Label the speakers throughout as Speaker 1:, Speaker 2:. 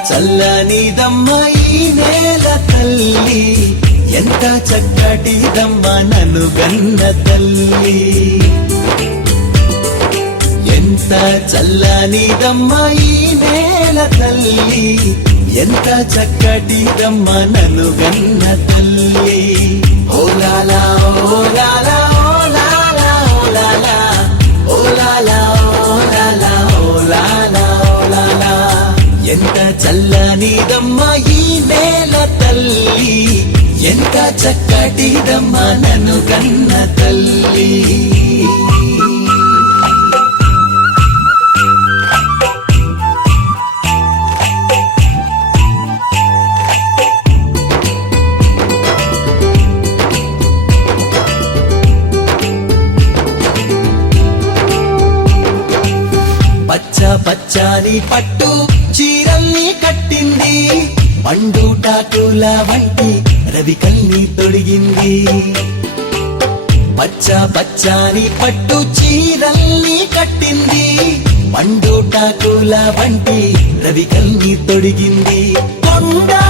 Speaker 1: చల్లని నేల తల్లి. ఎంత చక్కటి దమ్మ నన్ను గన్న తల్లి. ఎంత చల్లని నేల తల్లి. ఎంత చక్కటి దమ్మ నన్ను గన్న తల్లి. ఓలాలా ఓలాలా చల్లనిదమ్మా ఈ నేల తల్లి. ఎంత చక్కటిదమ్మా నన్ను కన్న తల్లి. పచ్చ పచ్చని పట్టు చీరల్ని కట్టింది. పండుటాకుల వంటి రవికల్ని తొడిగింది. పచ్చ పచ్చాని పట్టు చీరల్ని కట్టింది. పండుటాకుల వంటి రవికల్ని తొడిగింది. కొండా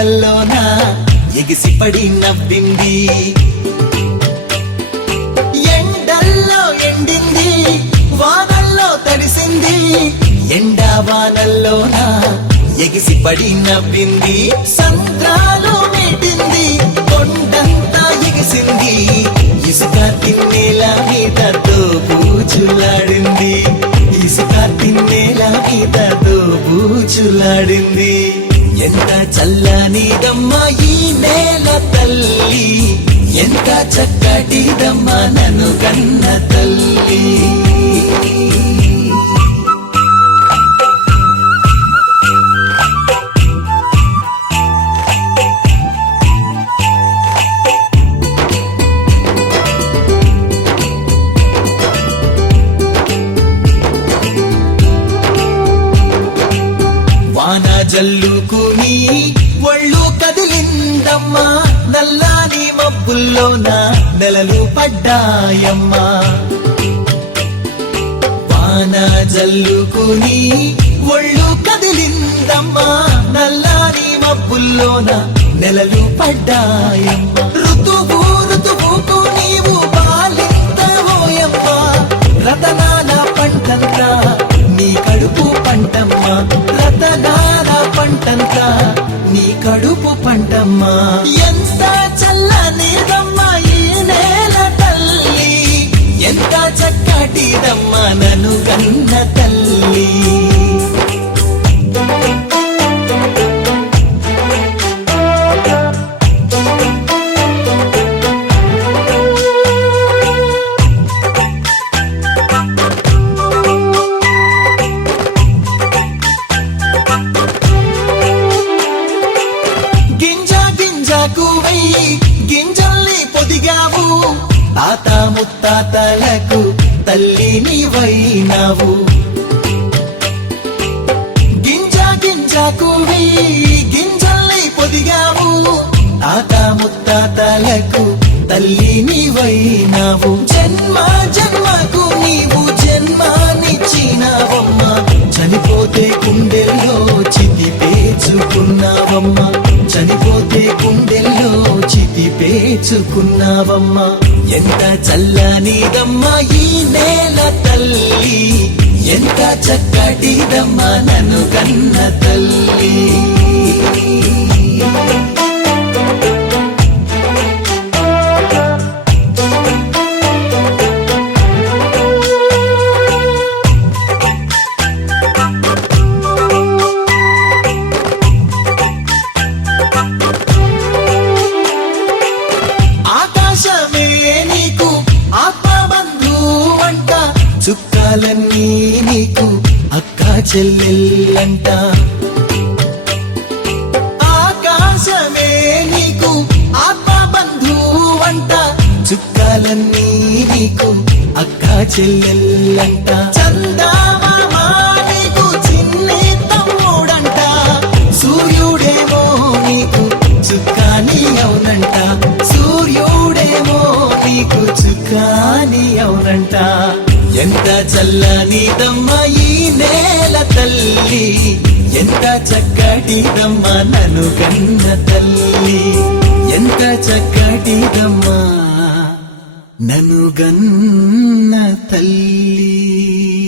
Speaker 1: వానల్లోన ఎగిసిపడి నవ్వింది. ఎండల్లో ఎండింది వానల్లో తడిసింది. ఎండా వానల్లోన ఎగిసిపడి నవ్వింది. సంద్రాలు మీటింది కొండంతా ఎగిసింది. ఇసుక తిన్నేల మీదతో పూచులాడింది ఇసుక తిన్నేల మీదతో పూచులాడింది ఎంత చల్లనిదమ్మ ఈ నేల తల్లి? ఎంత చక్కటిదమ్మా నన్ను కన్న తల్లి? వాన జల్లుకుని ఒళ్ళు కదిలిందమ్మా. నల్లాని మబ్బుల్లోన నెలలు పడ్డాయమ్మా. వాన జల్లుకుని ఒళ్ళు కదిలిందమ్మా. నల్లాని మబ్బుల్లోన నెలలు పడ్డాయమ్మా. కడుపు పంటమ్మా ఎంత చల్లనిదమ్మా ఈ నేల తల్లి. ఎంత చక్కటిదమ్మా నన్ను కన్న తల్లి. తల్లి నీవైనావు గింజ గింజ కువి గింజల్ని పొదిగావు. తాత ముత్తాతలకు తల్లి నీవైనావు జన్మ జన్మకు నీవు జన్మానిచ్చినావమ్మా చనిపోతే కుండెల్లో చితి పేచుకున్నావమ్మా చనిపోతే కుండెల్లో చితి పేచుకున్నావమ్మా ఎంత చల్లనిదమ్మా ఈ నేల తల్లి. ఎంత చక్కటిదమ్మా నన్ను కన్న తల్లి. చుక్కాలన్నీ నీకు అక్క చెల్లెల్లంట ఆకాశమే నీకు ఆత్మ బంధువంట. చుక్కాలన్నీ నీకు అక్క చెల్లెల్లంట చల్లనిదమ్మ ఈ నేల తల్లి. ఎంత చక్కటిదమ్మ నన్ను కన్న తల్లి. ఎంత చక్కటిదమ్మ నన్ను గన్న తల్లి.